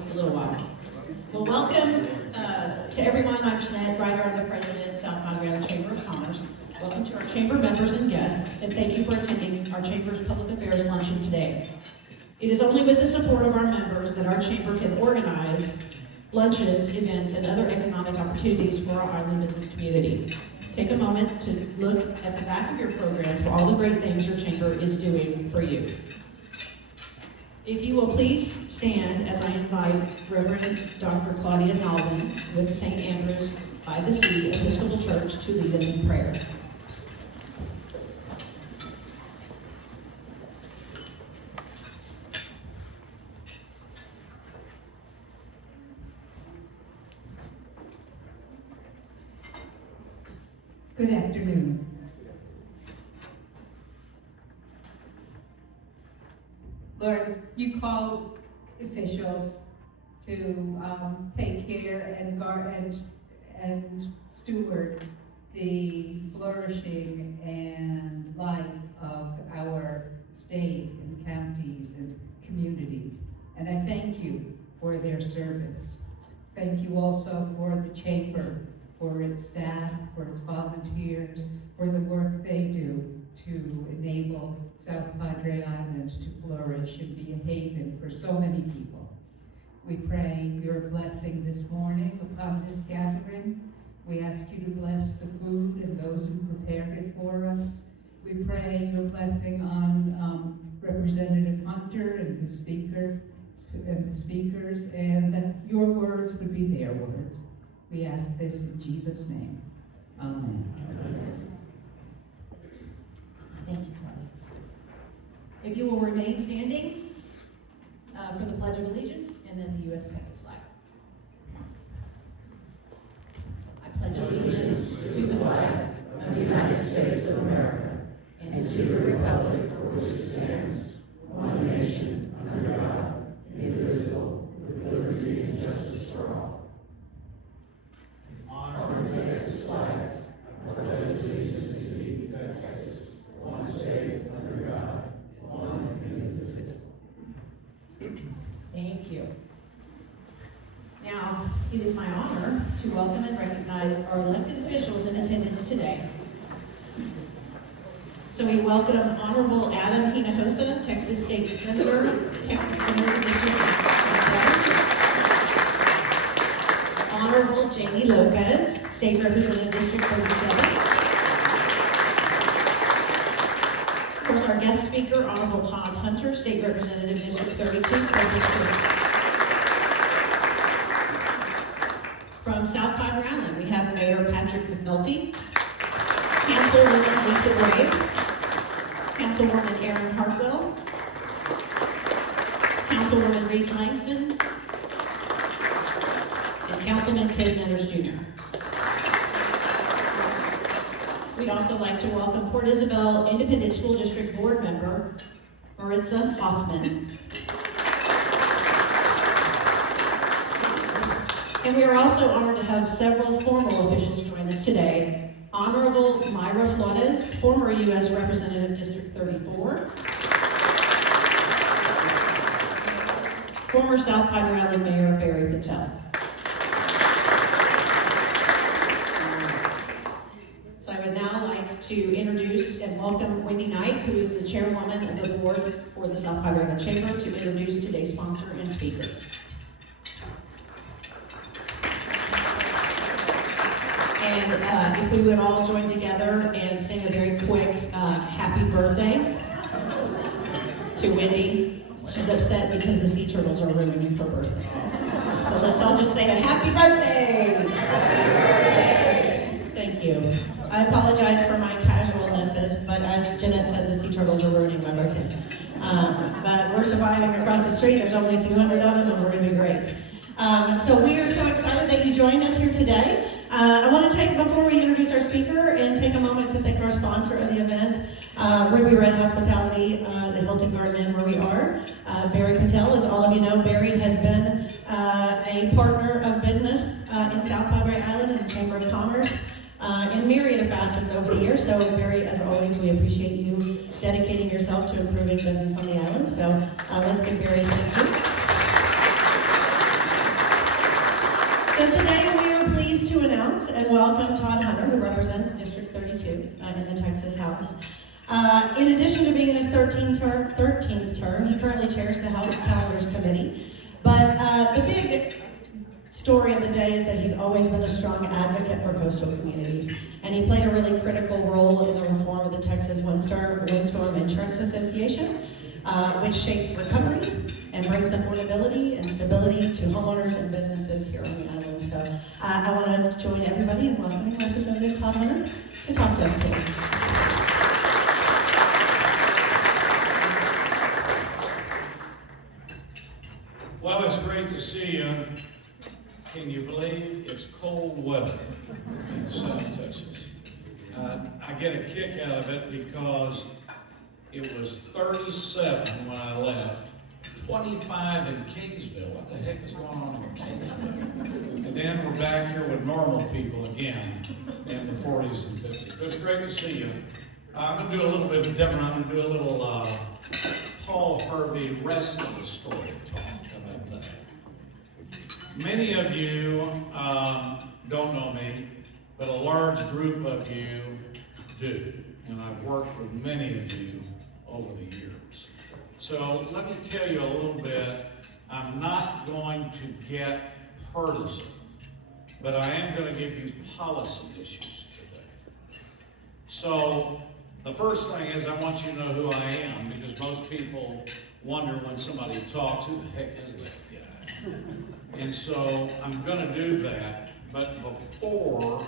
just a little while. Well, welcome to everyone. I'm Jeanette Ryder. I'm the president of South Padre Island Chamber of Commerce. Welcome to our chamber members and guests, and thank you for attending our chamber's Public Affairs Luncheon today. It is only with the support of our members that our chamber can organize luncheons, events, and other economic opportunities for our island business community. Take a moment to look at the back of your program for all the great things your chamber is doing for you. If you will please stand as I invite Reverend Dr. Claudia Nalvin with St. Andrew's by the Sea Episcopal Church to lead us in prayer. Good afternoon. Lord, you call officials to take care and guard and steward the flourishing and life of our state and counties and communities. And I thank you for their service. Thank you also for the chamber, for its staff, for its volunteers, for the work they do to enable South Padre Island to flourish and be a haven for so many people. We pray your blessing this morning upon this gathering. We ask you to bless the food and those who prepared it for us. We pray your blessing on Representative Hunter and the speakers, and that your words would be their words. We ask this in Jesus' name. Amen. Amen. Thank you, Claudia. If you will remain standing for the Pledge of Allegiance and then the U.S. Texas flag. I pledge allegiance to the flag of the United States of America and to the republic for which it stands, one nation, under God, indivisible, with liberty and justice for all. On the Texas flag, I pledge allegiance to thee, Texas, one state, under God, one and indivisible. Thank you. Now, it is my honor to welcome and recognize our elected officials in attendance today. So we welcome Honorable Adam Hinojosa, Texas State Senator, Texas Senator District 7. Honorable Jamie Lopez, State Representative District 37. Of course, our guest speaker, Honorable Todd Hunter, State Representative District 32, Corpus Christi. From South Padre Island, we have Mayor Patrick McNulty, Councilwoman Lisa Graves, Councilwoman Erin Hartwell, Councilwoman Reese Langston, and Councilman Ken Metters Jr. We'd also like to welcome Port Isabel Independent School District Board Member, Maritza Hoffman. And we are also honored to have several formal officials join us today. Honorable Myra Flores, former U.S. Representative District 34. Former South Padre Island Mayor Barry Patel. So I would now like to introduce and welcome Wendy Knight, who is the chairwoman of the board for the South Padre Island Chamber, to introduce today's sponsor and speaker. And if we would all join together and sing a very quick happy birthday to Wendy. She's upset because the sea turtles are ruining her birthday. So let's all just say a happy birthday! Happy birthday! Thank you. I apologize for my casualness, but as Jeanette said, the sea turtles are ruining my birthday. But we're surviving across the street. There's only a few hundred of them, and we're going to be great. So we are so excited that you joined us here today. I want to take, before we introduce our speaker, and take a moment to thank our sponsor of the event, Ruby Red Hospitality, the Hilton Garden Inn where we are. Barry Patel, as all of you know, Barry has been a partner of business in South Padre Island and the Chamber of Commerce in myriad of facets over the years. So Barry, as always, we appreciate you dedicating yourself to improving business on the island. So let's give Barry a thank you. So today we are pleased to announce and welcome Todd Hunter, who represents District 32 in the Texas House. In addition to being in his 13th term, he currently chairs the House Calendars Committee. But the big story of the day is that he's always been a strong advocate for coastal communities, and he played a really critical role in the reform of the Texas Windstorm Insurance Association, which shapes recovery and brings affordability and stability to homeowners and businesses here on the island. So I want to join everybody in welcoming Representative Todd Hunter to talk to us today. Well, it's great to see you. Can you believe it's cold weather in South Texas? I get a kick out of it because it was 37 when I left, 25 in Kingsville. What the heck is going on in Kingsville? And then we're back here with normal people again in the 40s and 50s. But it's great to see you. I'm going to do a little bit different. I'm going to do a little Paul Harvey rest of the story talk. How about that? Many of you don't know me, but a large group of you do. And I've worked with many of you over the years. So let me tell you a little bit. I'm not going to get partisan, but I am going to give you policy issues today. So the first thing is I want you to know who I am, because most people wonder when somebody talks, who the heck is that guy? And so I'm going to do that, but before,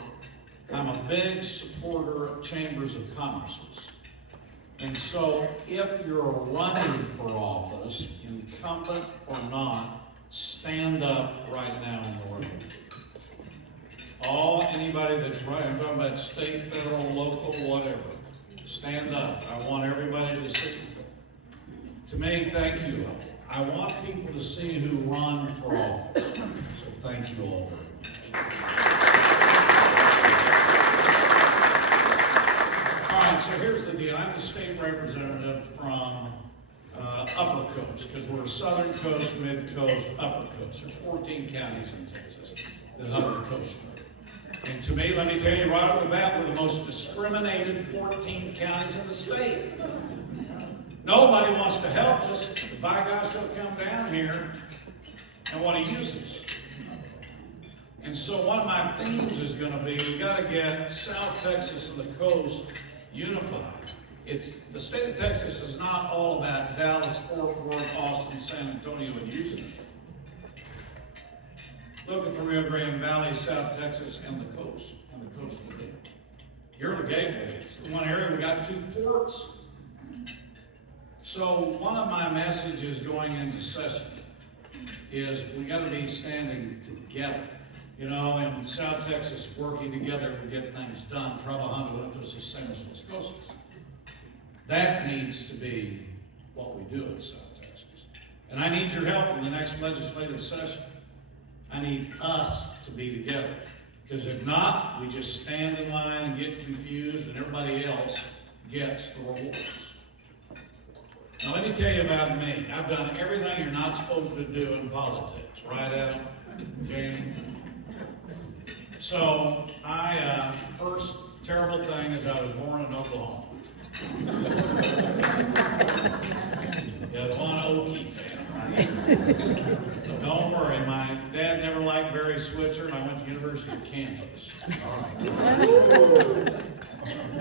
I'm a big supporter of chambers of commerces. And so if you're running for office, incumbent or not, stand up right now in the room. Anybody that's running, I'm talking about state, federal, local, whatever, stand up. I want everybody to see. To me, thank you. I want people to see who run for office. So thank you all very much. All right, so here's the deal. I'm the state representative from Upper Coast, because we're Southern Coast, Mid Coast, Upper Coast. There's 14 counties in Texas that Upper Coast are. And to me, let me tell you right off the bat, we're the most discriminated 14 counties in the state. Nobody wants to help us. The by guys will come down here and want to use us. And so one of my themes is going to be, we've got to get South Texas and the coast unified. The state of Texas is not all about Dallas, Fort Worth, Austin, San Antonio, and Houston. Look at the Rio Grande Valley, South Texas, and the coast, and the coastal belt. You're the gateway. It's the one area we got 2 ports. So one of my messages going into session is we got to be standing together. You know, in South Texas, working together to get things done. Trabajando juntos hacemos las cosas. That needs to be what we do in South Texas. And I need your help in the next legislative session. I need us to be together. Because if not, we just stand in line and get confused and everybody else gets the rewards. Now let me tell you about me. I've done everything you're not supposed to do in politics. Right, Adam? Jamie? So, first terrible thing is I was born in Oklahoma. Yeah, the one Okie fan, right? But don't worry, my dad never liked Barry Switzer, and I went to the University of Kansas.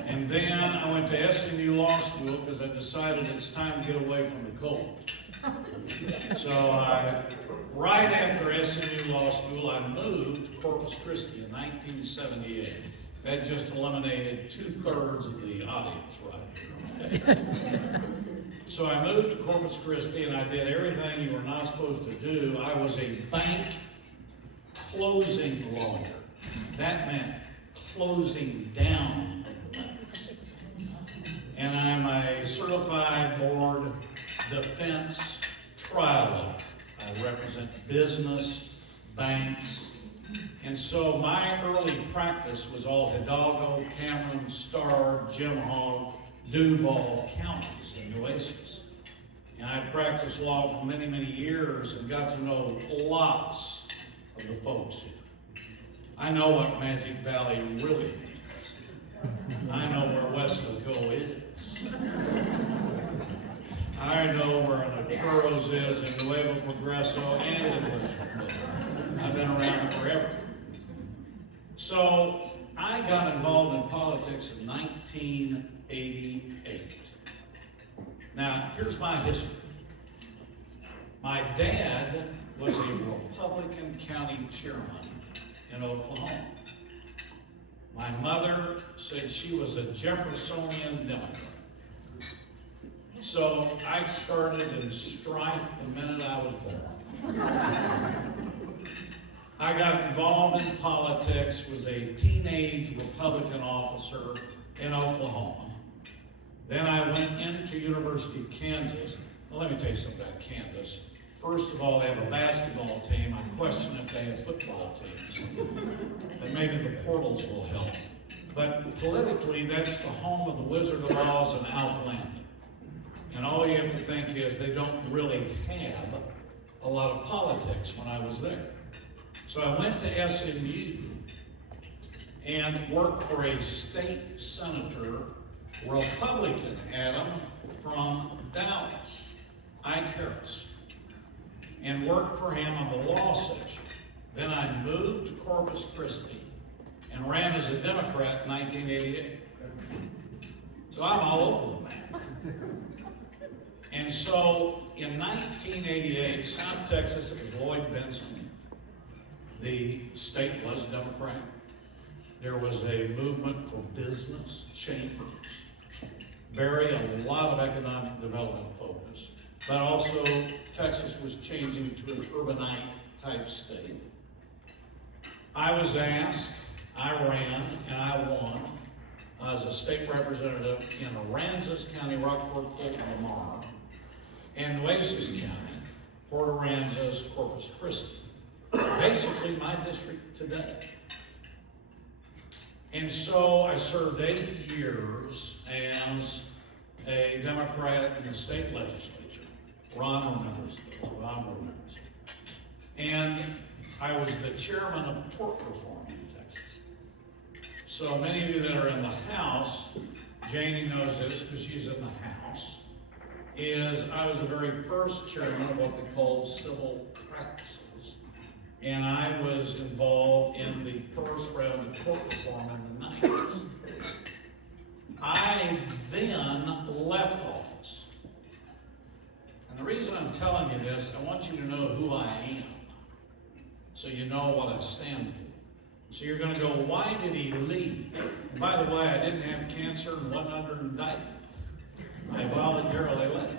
And then I went to SMU Law School because I decided it's time to get away from the cold. So right after SMU Law School, I moved to Corpus Christi in 1978. That just eliminated 2/3 of the audience right here. So I moved to Corpus Christi and I did everything you were not supposed to do. I was a bank closing lawyer. That meant closing down of the banks. And I'm a certified board defense trial lawyer. I represent business, banks, and so my early practice was all Hidalgo, Cameron, Starr, Jim Hogg, Duval counties in Nueces. And I practiced law for many, many years and got to know lots of the folks here. I know what Magic Valley really means. I know where Westlaco is. I know where Naturo's is in Nuevo Progreso and in Westlaco. I've been around forever. So I got involved in politics in 1988. Now, here's my history. My dad was a Republican county chairman in Oklahoma. My mother said she was a Jeffersonian Democrat. So I started in strife the minute I was born. I got involved in politics, was a teenage Republican officer in Oklahoma. Then I went into University of Kansas. Well, let me tell you something about Kansas. First of all, they have a basketball team. I question if they have football teams. But maybe the portals will help. But politically, that's the home of the Wizard of Oz and Alf Landon. And all you have to think is they don't really have a lot of politics when I was there. So I went to SMU and worked for a state senator, Republican Adam from Dallas, Ike Harris, and worked for him on the law section. Then I moved to Corpus Christi and ran as a Democrat in 1988. So I'm all over the map. And so in 1988, South Texas, it was Lloyd Benson. The state was Democrat. There was a movement for business chambers. A lot of economic development focus. But also, Texas was changing to an urbanite type state. I was asked, I ran, and I won as a state representative in Aransas County, Rockport, Fulton, Lamar, and Nueces County, Port Aransas, Corpus Christi. Basically my district today. And so I served 8 years as a Democrat in the state legislature. Ron remembers this. And I was the chairman of tort reform in Texas. So many of you that are in the House, Janie knows this because she's in the House, is I was the very first chairman of what they called civil practices. And I was involved in the first round of tort reform in the 90s. I then left office. And the reason I'm telling you this, I want you to know who I am, so you know what I stand for. So you're going to go, why did he leave? And by the way, I didn't have cancer and wasn't under indictment. I voluntarily left.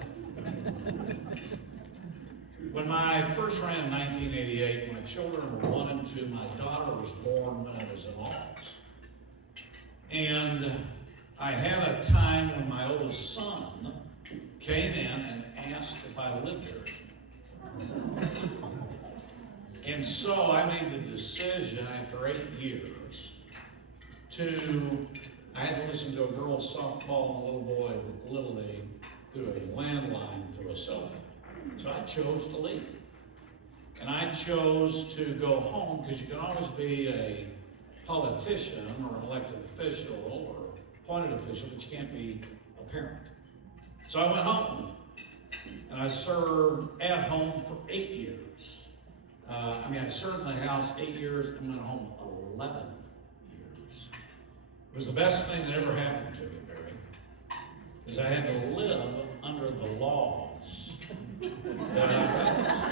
When I first ran in 1988, my children were 1 and 2. My daughter was born when I was in office. And I had a time when my oldest son came in and asked if I lived there. And so I made the decision after 8 years I had to listen to a girl's softball and a little boy at Little League through a landline through a cell phone. So I chose to leave. And I chose to go home because you can always be a politician or an elected official or appointed official, but you can't be a parent. So I went home and I served at home for 8 years. I served in the House 8 years and went home 11 years. It was the best thing that ever happened to me, Barry, because I had to live under the laws that I passed.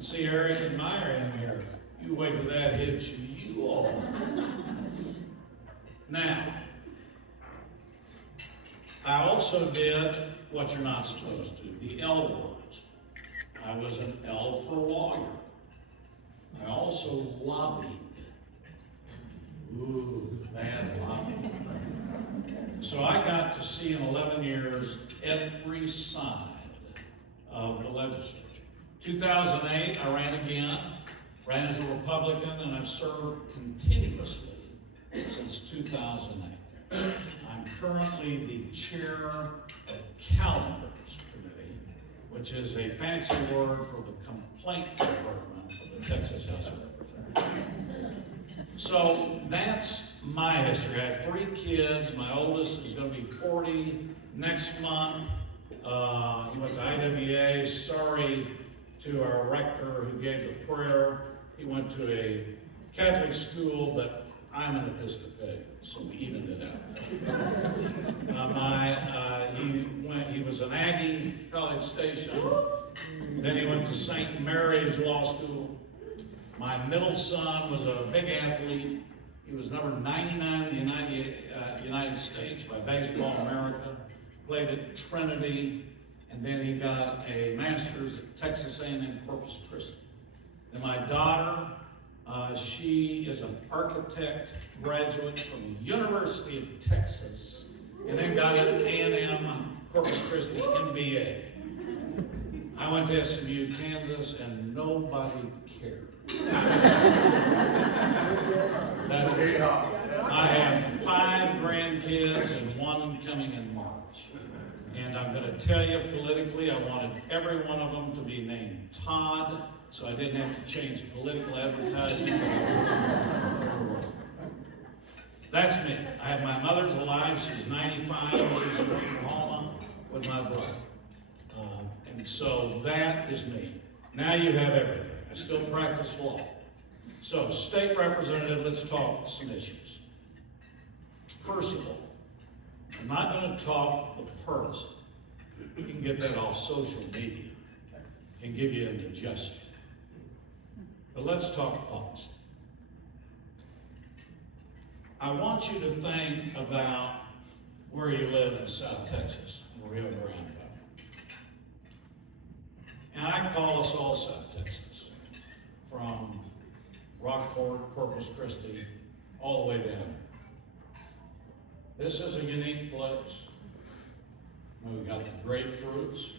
See Eric and Meyer in here. You wait till that hits you, you all. Now, I also did what you're not supposed to, the L words. I was an L for lawyer. I also lobbied. Ooh, bad lobbying. So I got to see in 11 years every side of the legislature. 2008, I ran again, ran as a Republican, and I've served continuously since 2008. I'm currently the chair of Calendars Committee, which which is a fancy word for the complaint department of the Texas House of Representatives. So that's my history. I have 3 kids. My oldest is going to be 40 next month. He went to IWA. Sorry to our rector who gave the prayer. He went to a Catholic school, but I'm an Episcopalian, so we evened it out. He was an Aggie, College Station. Then he went to St. Mary's Law School. My middle son was a big athlete. He was number 99 in the United States by Baseball America. Played at Trinity, and then he got a master's at Texas A&M Corpus Christi. And my daughter, she is an architect graduate from the University of Texas, and then got an A&M Corpus Christi MBA. I went to SMU, Kansas, and nobody cared. That's it. I have 5 grandkids and 1 coming in March. And I'm going to tell you politically, I wanted every one of them to be named Todd, so I didn't have to change political advertising. That's me. I have my mother's alive. She's 95, lives in Oklahoma with my brother. And so that is me. Now you have everything. I still practice law. So, state representative, let's talk some issues. First of all, I'm not going to talk the partisan. You can get that off social media. It can give you indigestion. But let's talk policy. I want you to think about where you live in South Texas, in Rio Grande Valley. And I call us all South Texas, from Rockport, Corpus Christi, all the way down. This is a unique place. We've got the grapefruits.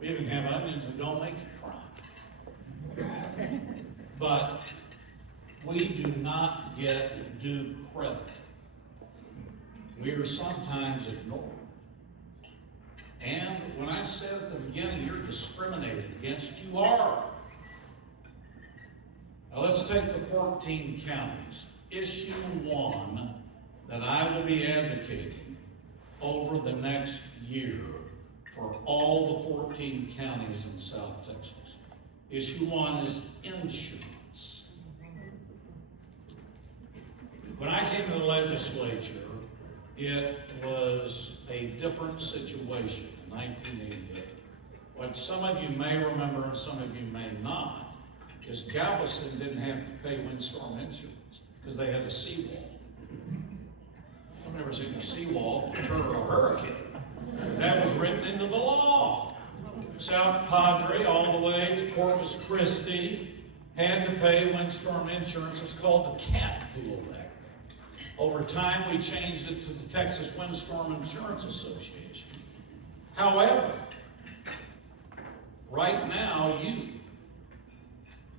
We even have onions that don't make you cry. But we do not get due credit. We are sometimes ignored. And when I said at the beginning, you're discriminated against, you are. Now let's take the 14 counties. Issue 1 that I will be advocating over the next year for all the 14 counties in South Texas. Issue 1 is insurance. When I came to the legislature, it was a different situation in 1988. What some of you may remember and some of you may not is Galveston didn't have to pay windstorm insurance because they had a seawall. I've never seen a seawall deter a hurricane. That was written into the law. South Padre, all the way to Corpus Christi, had to pay windstorm insurance. It's called the cat pool back then. Over time, we changed it to the Texas Windstorm Insurance Association. However, right now,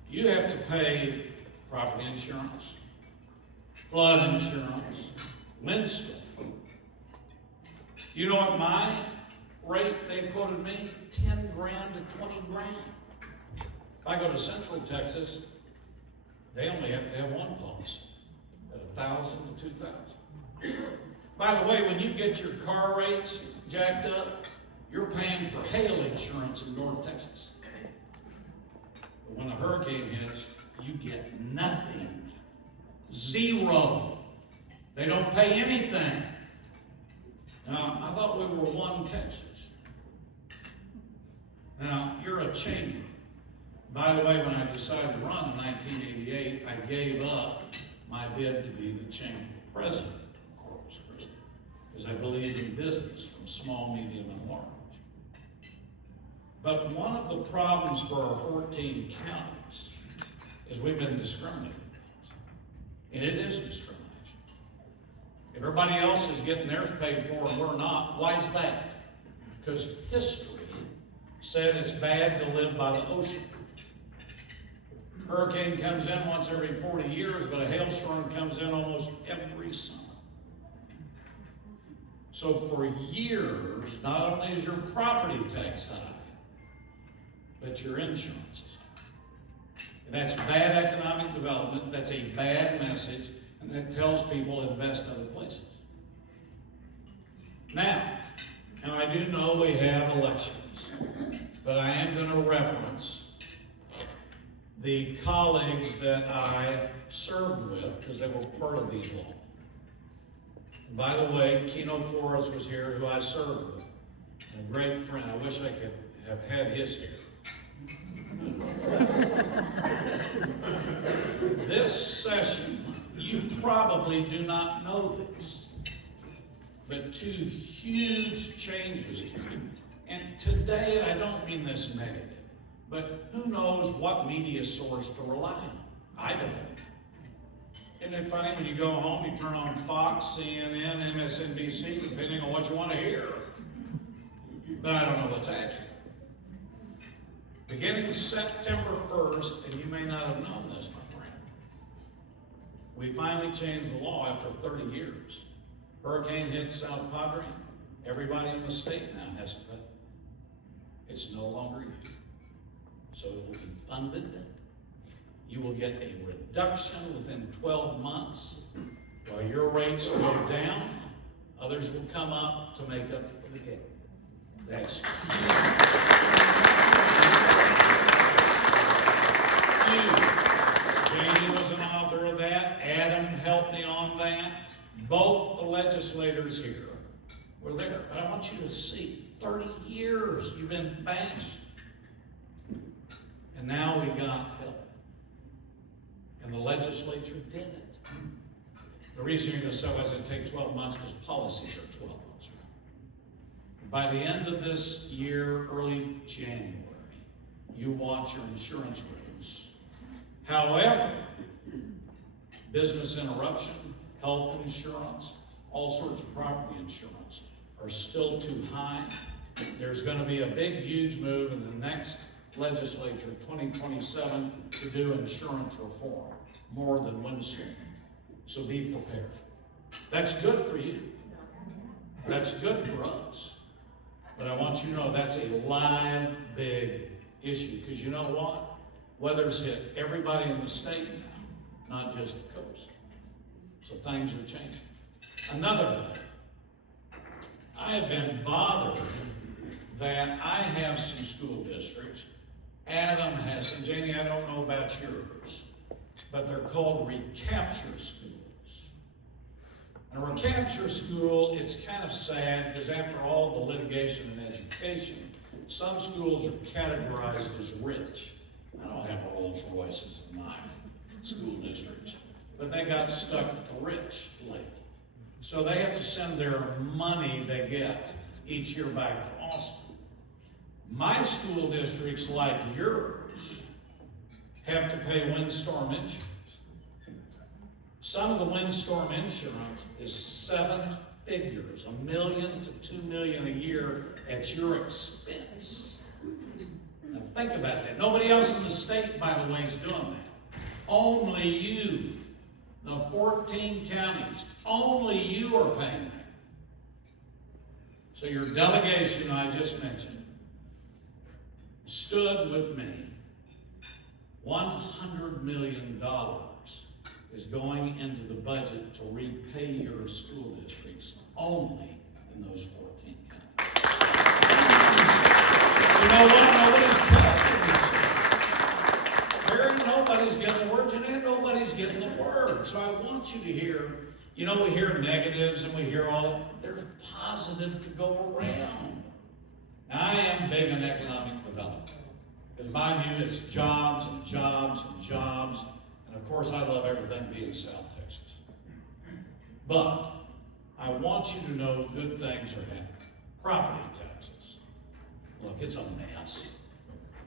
you have to pay property insurance, flood insurance, windstorm. You know what my rate they quoted me? 10 grand to 20 grand. If I go to Central Texas, they only have to have one policy at 1,000 to 2,000. By the way, when you get your car rates jacked up, you're paying for hail insurance in North Texas. But when a hurricane hits, you get nothing. Zero. They don't pay anything. Now, I thought we were one Texas. Now, you're a chamber. By the way, when I decided to run in 1988, I gave up my bid to be the chamber president of Corpus Christi because I believe in business from small, medium, and large. But one of the problems for our 14 counties is we've been discriminated against. And it is discrimination. Everybody else is getting theirs paid for and we're not. Why is that? Because history said it's bad to live by the ocean. Hurricane comes in once every 40 years, but a hailstorm comes in almost every summer. So for years, not only is your property tax high, but your insurance is high. And that's bad economic development, that's a bad message, and that tells people invest other places. Now, and I do know we have elections, but I am going to reference the colleagues that I served with because they were part of these laws. And by the way, Keno Forrest was here, who I served with, a great friend. I wish I could have had his here. This session, you probably do not know this, but two huge changes came. And today, I don't mean this negative, but who knows what media source to rely on? I don't. Isn't it funny when you go home, you turn on Fox, CNN, MSNBC, depending on what you want to hear. But I don't know what's accurate. Beginning September 1st, and you may not have known this, my friend, we finally changed the law after 30 years. Hurricane hits South Padre, everybody in the state now has to pay. It's no longer you. So it will be funded. You will get a reduction within 12 months. While your rates go down, others will come up to make up for the gap. That's huge. Jamie was an author of that. Adam helped me on that. Both the legislators here were there. But I want you to see, 30 years you've been banished. And now we got help. And the legislature did it. The reason you're going to say, why does it take 12 months? Because policies are 12 months. By the end of this year, early January, you want your insurance rates. However, business interruption, health insurance, all sorts of property insurance are still too high. There's going to be a big, huge move in the next legislature, 2027, to do insurance reform, more than windstorm. So be prepared. That's good for you. That's good for us. But I want you to know that's a live, big issue. Because you know what? Weather's hit everybody in the state now, not just the coast. So things are changing. Another thing, I have been bothered that I have some school districts. Adam has some. Janie, I don't know about yours, but they're called recapture schools. And a recapture school, it's kind of sad because after all the litigation and education, some schools are categorized as rich. I don't have Rolls Royces in my school districts, but they got stuck to rich lately. So they have to send their money they get each year back to Austin. My school districts, like yours, have to pay windstorm insurance. Some of the windstorm insurance is 7 figures, $1 million to $2 million a year at your expense. Now think about that. Nobody else in the state, by the way, is doing that. Only you, the 14 counties, only you are paying that. So your delegation I just mentioned stood with me. $100 million is going into the budget to repay your school districts only in those 14 counties. You know what? Nobody's getting the word. Nobody's getting the word. So I want you to hear, we hear negatives and we hear all that. There's positive to go around. Now, I am big on economic development. Because my view is jobs and jobs and jobs. And of course, I love everything being South Texas. But I want you to know good things are happening. Property taxes. Look, it's a mess.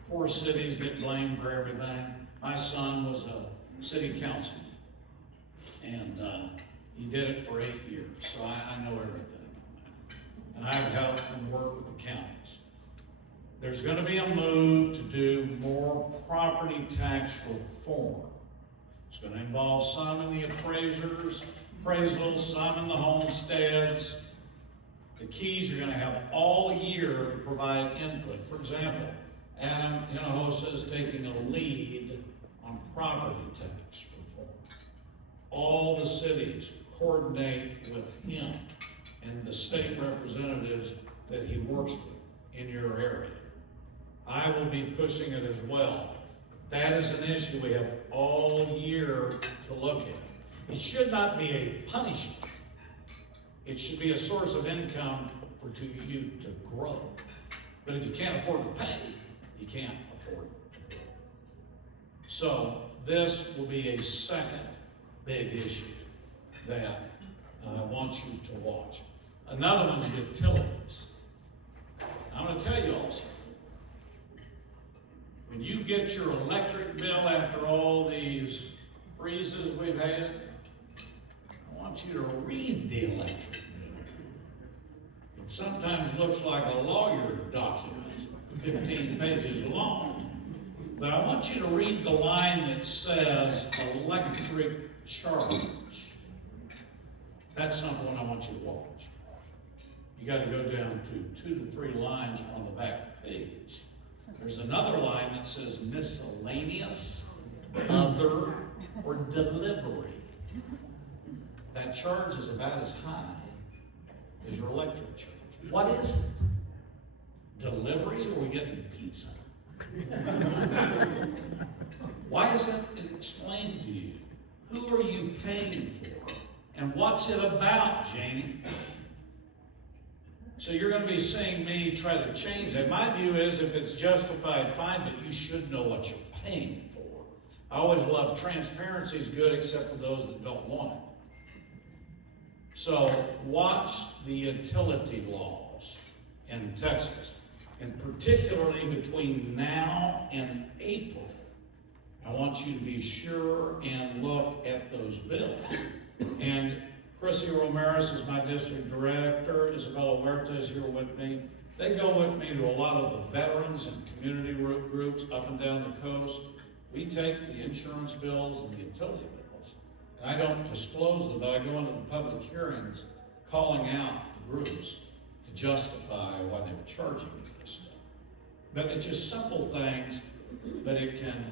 Poor cities get blamed for everything. My son was a city councilman. And he did it for 8 years. So I know everything. And I've helped him work with the counties. There's going to be a move to do more property tax reform. It's going to involve some in the appraisals, some in the homesteads. The keys, you're going to have all year to provide input. For example, Adam Hinojosa is taking a lead on property tax reform. All the cities coordinate with him and the state representatives that he works with in your area. I will be pushing it as well. That is an issue we have all year to look at. It should not be a punishment. It should be a source of income for you to grow. But if you can't afford to pay, you can't afford to grow. So this will be a second big issue that I want you to watch. Another one's utilities. I'm going to tell you also, when you get your electric bill after all these freezes we've had, I want you to read the electric bill. It sometimes looks like a lawyer document, 15 pages long. But I want you to read the line that says electric charge. That's not the one I want you to watch. You got to go down to 2 to 3 lines on the back page. There's another line that says miscellaneous, other, or delivery. That charge is about as high as your electric charge. What is it? Delivery, or are we getting pizza? Why isn't it explained to you? Who are you paying for? And what's it about, Janie? So you're going to be seeing me try to change that. My view is if it's justified, fine, but you should know what you're paying for. I always love transparency is good except for those that don't want it. So watch the utility laws in Texas, and particularly between now and April. I want you to be sure and look at those bills. And Chrissy Ramirez is my district director. Isabella Huerta is here with me. They go with me to a lot of the veterans and community groups up and down the coast. We take the insurance bills and the utility bills. And I don't disclose them, but I go into the public hearings calling out the groups to justify why they're charging me this stuff. But it's just simple things, but it can,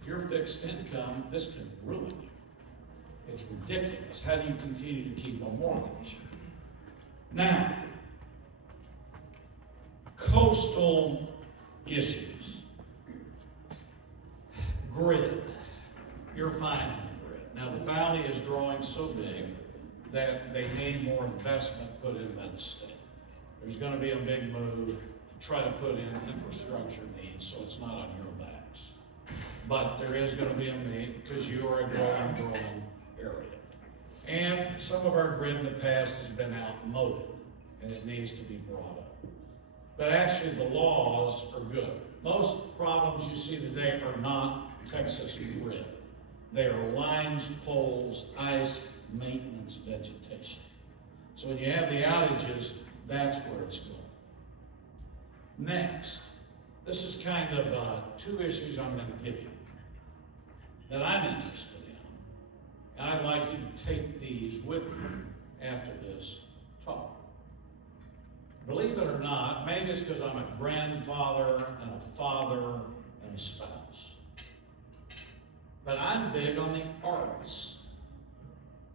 if you're fixed income, this can ruin you. It's ridiculous. How do you continue to keep a mortgage? Now, coastal issues. Grid. You're fine on the grid. Now, the valley is growing so big that they need more investment put in by the state. There's going to be a big move to try to put in infrastructure needs so it's not on your backs. But there is going to be a need because you are a growing area. And some of our grid in the past has been outmoded and it needs to be brought up. But actually the laws are good. Most problems you see today are not Texas grid. They are lines, poles, ice, maintenance, vegetation. So when you have the outages, that's where it's going. Next, this is kind of 2 issues I'm going to give you that I'm interested in. And I'd like you to take these with you after this talk. Believe it or not, maybe it's because I'm a grandfather and a father and a spouse. But I'm big on the arts.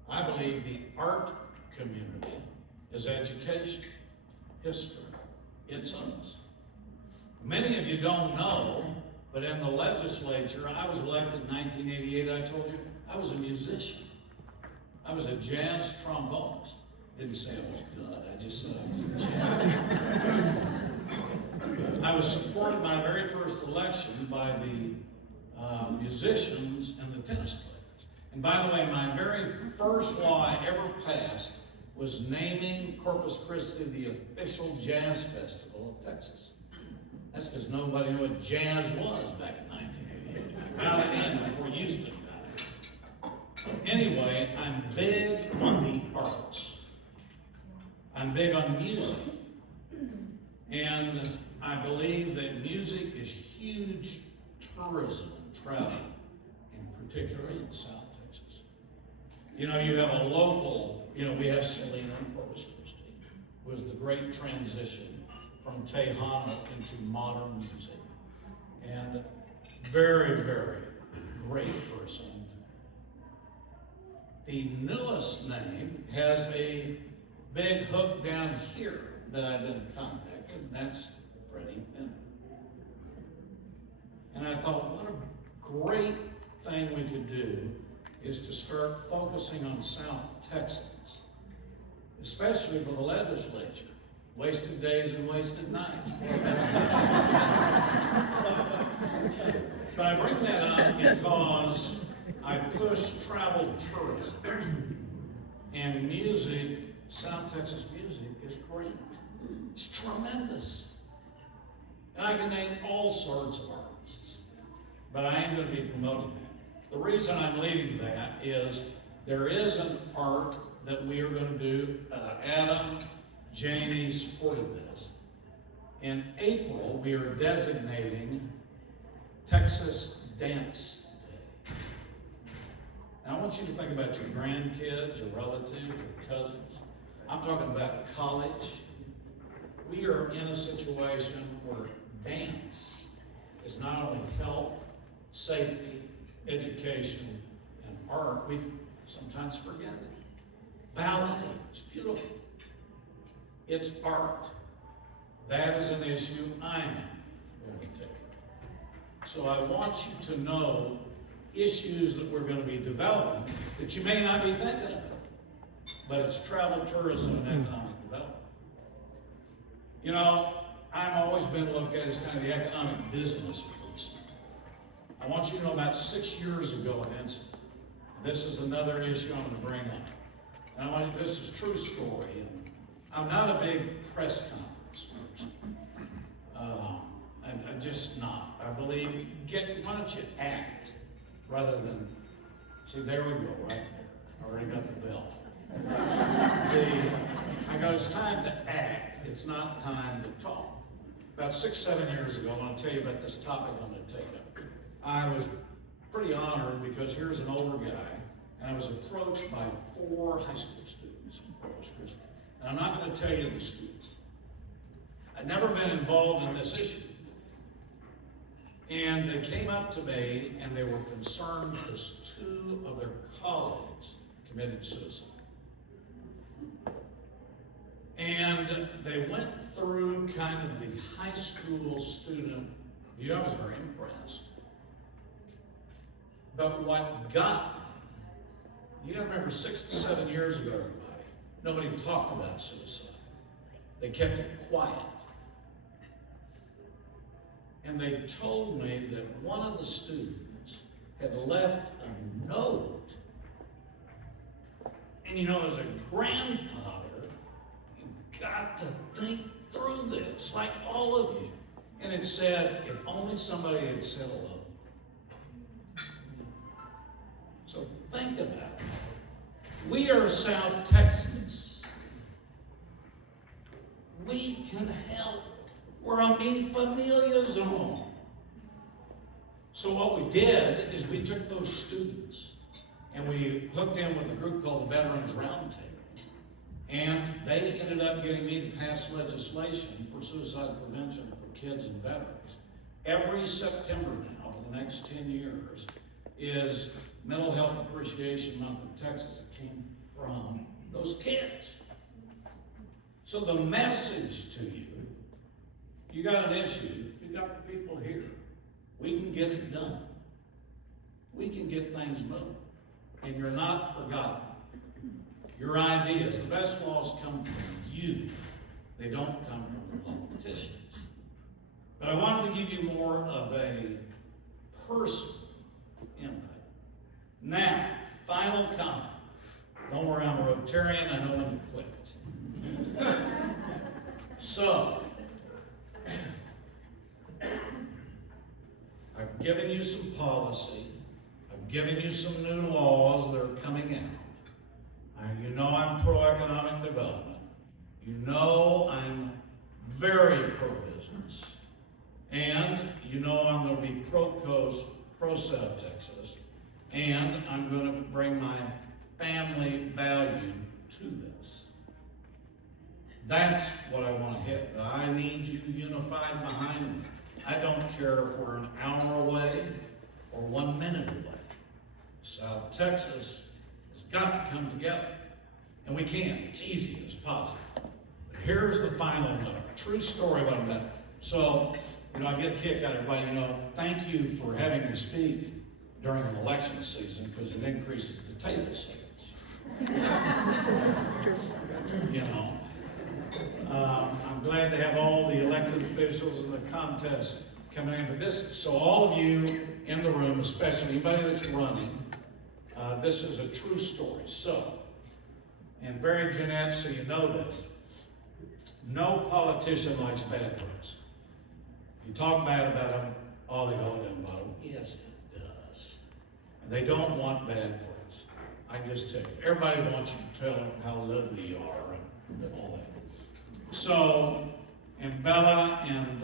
I believe the art community is education, history. It's us. Many of you don't know, but in the legislature, I was elected in 1988, I told you, I was a musician. I was a jazz trombonist. Didn't say I was good, I just said I was a jazz. I was supported my very first election by the musicians and the tennis players. And by the way, my very first law I ever passed was naming Corpus Christi the official jazz festival of Texas. That's because nobody knew what jazz was back in 1988. I got it in before Houston got it. Anyway, I'm big on the arts. I'm big on music. And I believe that music is huge tourism and travel, and particularly in South Texas. You know, you have a local, we have Selena in Corpus Christi, who was the great transition from Tejano into modern music. and very, very great person. The newest name has a big hook down here that I've been contacted, and that's Freddie Finn. And I thought, what a great thing we could do is to start focusing on South Texans, especially for the legislature. Wasted days and wasted nights. But I bring that up because I push travel tourism. And music, South Texas music, is great. It's tremendous. And I can name all sorts of artists. But I am going to be promoting that. The reason I'm leading that is there is an art that we are going to do. Adam, Janie supported this. In April, we are designating Texas Dance Day. Now, I want you to think about your grandkids, your relatives, your cousins. I'm talking about college. We are in a situation where dance is not only health, safety, education, and art. We sometimes forget it. Ballet is beautiful. It's art. That is an issue I am going to take. So I want you to know issues that we're going to be developing that you may not be thinking about. But it's travel, tourism, and economic development. You know, I've always been looked at as kind of the economic business person. I want you to know about 6 years ago an incident. This is another issue I'm going to bring up. And this is a true story. And I'm not a big press conference person. I'm just not. I believe, why don't you act rather than, see, there we go, right there. I already got the bell. I go, it's time to act. It's not time to talk. About 6, 7 years ago, I want to tell you about this topic I'm going to take up. I was pretty honored because here's an older guy, and I was approached by 4 high school students in Corpus Christi. And I'm not going to tell you the schools. I'd never been involved in this issue. And they came up to me, and they were concerned because 2 of their colleagues committed suicide. And they went through kind of the high school student view. I was very impressed. But what got me, you gotta remember 6 to 7 years ago, everybody, nobody talked about suicide. They kept it quiet. And they told me that one of the students had left a note. And you know, as a grandfather, you've got to think through this, like all of you. And it said, if only somebody had said hello. So think about it. We are South Texans. We can help. We're a mi familia zone. So what we did is we took those students and we hooked in with a group called the Veterans Roundtable. And they ended up getting me to pass legislation for suicide prevention for kids and veterans. Every September now, for the next 10 years, is Mental Health Appreciation Month in Texas. It came from those kids. So the message to you, you got an issue, you got the people here. We can get it done. We can get things moving. And you're not forgotten. Your ideas, the best laws come from you. They don't come from the politicians. But I wanted to give you more of a personal input. Now, final comment. Don't worry, I'm a Rotarian, I know when to quit. So, I've given you some policy. I've given you some new laws that are coming out. And you know I'm pro-economic development. You know I'm very pro-business. And you know I'm going to be pro-coast, pro-South Texas. And I'm going to bring my family value to this. That's what I want to hit. I need you unified behind me. I don't care if we're an hour away or 1 minute away. South Texas has got to come together. And we can. It's easy. It's possible. But here's the final note. True story about I'm done. So, I get a kick out of everybody, thank you for having me speak during an election season because it increases the table sales. I'm glad to have all the elected officials in the contest coming in. But so all of you in the room, especially anybody that's running, this is a true story. So, and Barry Jeanette, so you know this, no politician likes bad press. You talk bad about them, all they go down bottom. Yes, it does. And they don't want bad press. I just tell you, everybody wants you to tell them how lovely you are and all that. So, and Bella and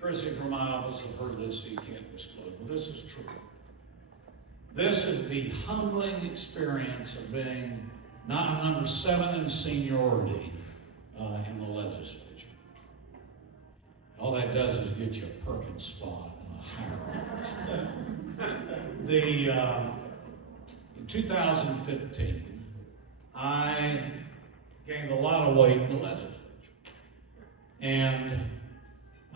Chrissy from my office have heard this, so you can't disclose. But this is true. This is the humbling experience of being number 7 in seniority in the legislature. All that does is get you a Perkins spot in a higher office. In 2015, I gained a lot of weight in the legislature. And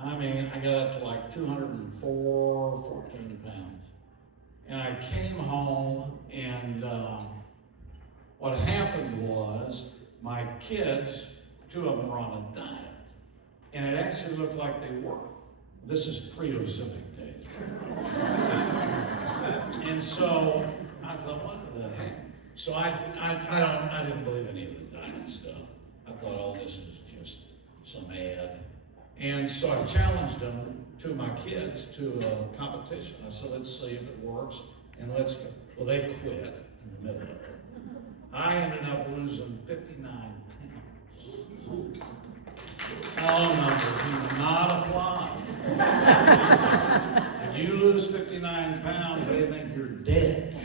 I got up to like 14 pounds. And I came home, and what happened was my kids, 2 of them were on a diet. And it actually looked like they were. This is pre-Ozempic days. And so I thought, what the heck? So I didn't believe any of the diet stuff. I thought all this is just some ad. And so I challenged them, 2 of my kids, to a competition. I said, let's see if it works, and let's go. Well, they quit in the middle of it. I ended up losing 59 pounds. All numbers do not apply. When you lose 59 pounds, they think you're dead.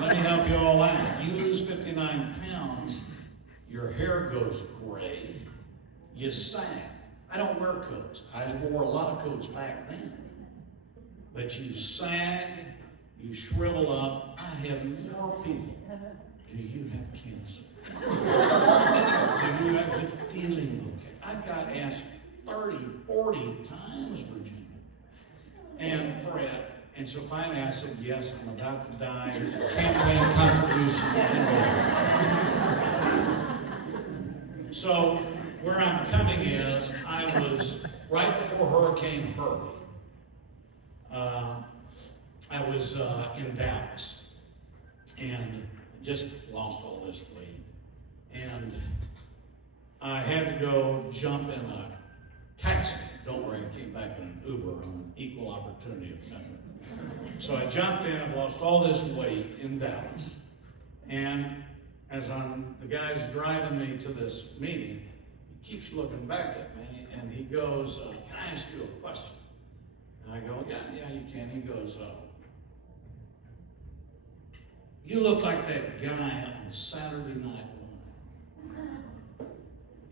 Let me help you all out. You lose 59 pounds, your hair goes gray, you sag. I don't wear coats. I wore a lot of coats back then. But you sag, you shrivel up. I have more people. Do you have cancer? Do you have you feeling okay? I got asked 30, 40 times, Virginia. And Fred. And so finally I said, yes, I'm about to die. It's a campaign contribution. So where I'm coming is, I was, right before Hurricane Harvey, I was in Dallas and just lost all this weight. And I had to go jump in a taxi. Don't worry, I came back in an Uber. I'm an equal opportunity offender. So I jumped in, I've lost all this weight in Dallas. And as the guy's driving me to this meeting, he keeps looking back at me and he goes, can I ask you a question? And I go, yeah, you can. He goes, you look like that guy on Saturday Night Live.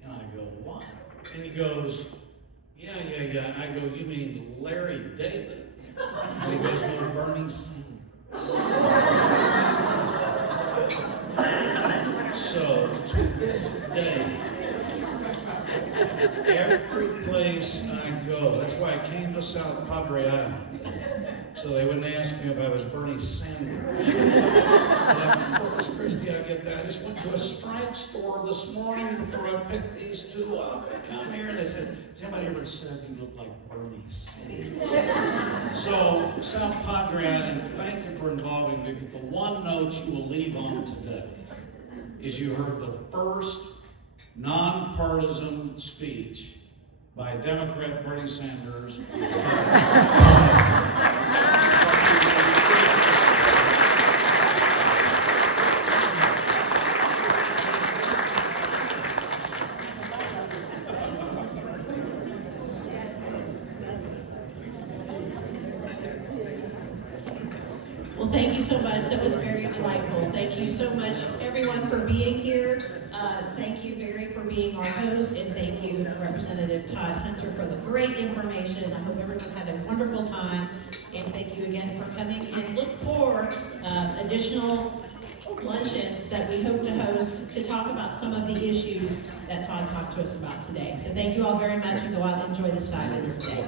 And I go, what? And he goes, yeah. And I go, you mean Larry David? And he goes, no, Bernie Sanders. So to this day, every place I go, that's why I came to South Padre Island, so they wouldn't ask me if I was Bernie Sanders. In Corpus Christi, I get that. I just went to a stripe store this morning before I picked these 2 up. I come here and they said, has anybody ever said you look like Bernie Sanders? So, South Padre Island, thank you for involving me, but the one note you will leave on today is you heard the first nonpartisan speech by Democrat Bernie Sanders. Well, thank you so much. That was very delightful. Thank you so much, everyone, for being here. thank you, Barry, for being our host, and thank you, Representative Todd Hunter, for the great information. I hope everyone had a wonderful time, and thank you again for coming, and look for additional luncheons that we hope to host to talk about some of the issues that Todd talked to us about today. So thank you all very much, and go out and enjoy this fabulous day.